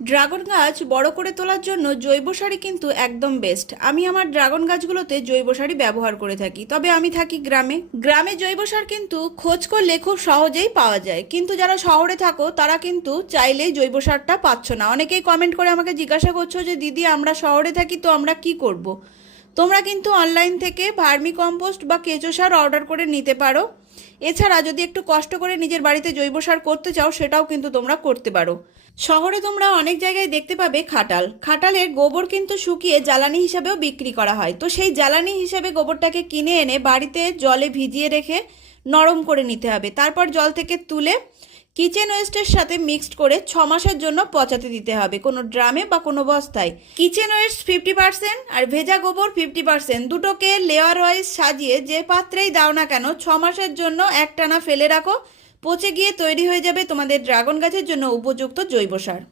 Dragon গাছ বড় করে তোলার জন্য জৈব সারই কিন্তু একদম বেস্ট। আমি আমার ড্রাগন গাছগুলোতে জৈব সারই ব্যবহার করে থাকি, তবে আমি থাকি গ্রামে। গ্রামে জৈব সার কিন্তু খোঁজ করলে খুব সহজেই পাওয়া যায়, কিন্তু যারা শহরে থাকো তারা কিন্তু চাইলেই জৈব সারটা পাচ্ছ না। অনেকেই কমেন্ট করে আমাকে জিজ্ঞাসা করছো যে দিদি আমরা শহরে থাকি, তো আমরা কি করব। তোমরা কিন্তু অনলাইন থেকে ভার্মি কম্পোস্ট বা কেঁচো সার অর্ডার করে নিতে পারো। এছাড়া যদি একটু কষ্ট করে নিজের বাড়িতে জৈব সার করতে চাও, সেটাও কিন্তু তোমরা করতে পারো। শহরে তোমরা অনেক জায়গায় দেখতে পাবে খাটালের গোবর কিন্তু শুকিয়ে জ্বালানি হিসাবেও বিক্রি করা হয়। তো সেই জ্বালানি হিসেবে গোবরটাকে কিনে এনে বাড়িতে জলে ভিজিয়ে রেখে নরম করে নিতে হবে। তারপর জল থেকে তুলে কিচেন ওয়েস্টের সাথে মিক্সড করে 6 মাসের জন্য পচাতে দিতে হবে কোনো ড্রামে বা কোনো বস্তায়। কিচেন ওয়েস্ট 50% আর ভেজা গোবর 50%, দুটোকে লেয়ার ওয়াইজ সাজিয়ে যে পাত্রেই দাও না কেন 6 মাসের জন্য একটানা ফেলে রাখো। পচে গিয়ে তৈরি হয়ে যাবে তোমাদের ড্রাগন গাছের জন্য উপযুক্ত জৈব সার।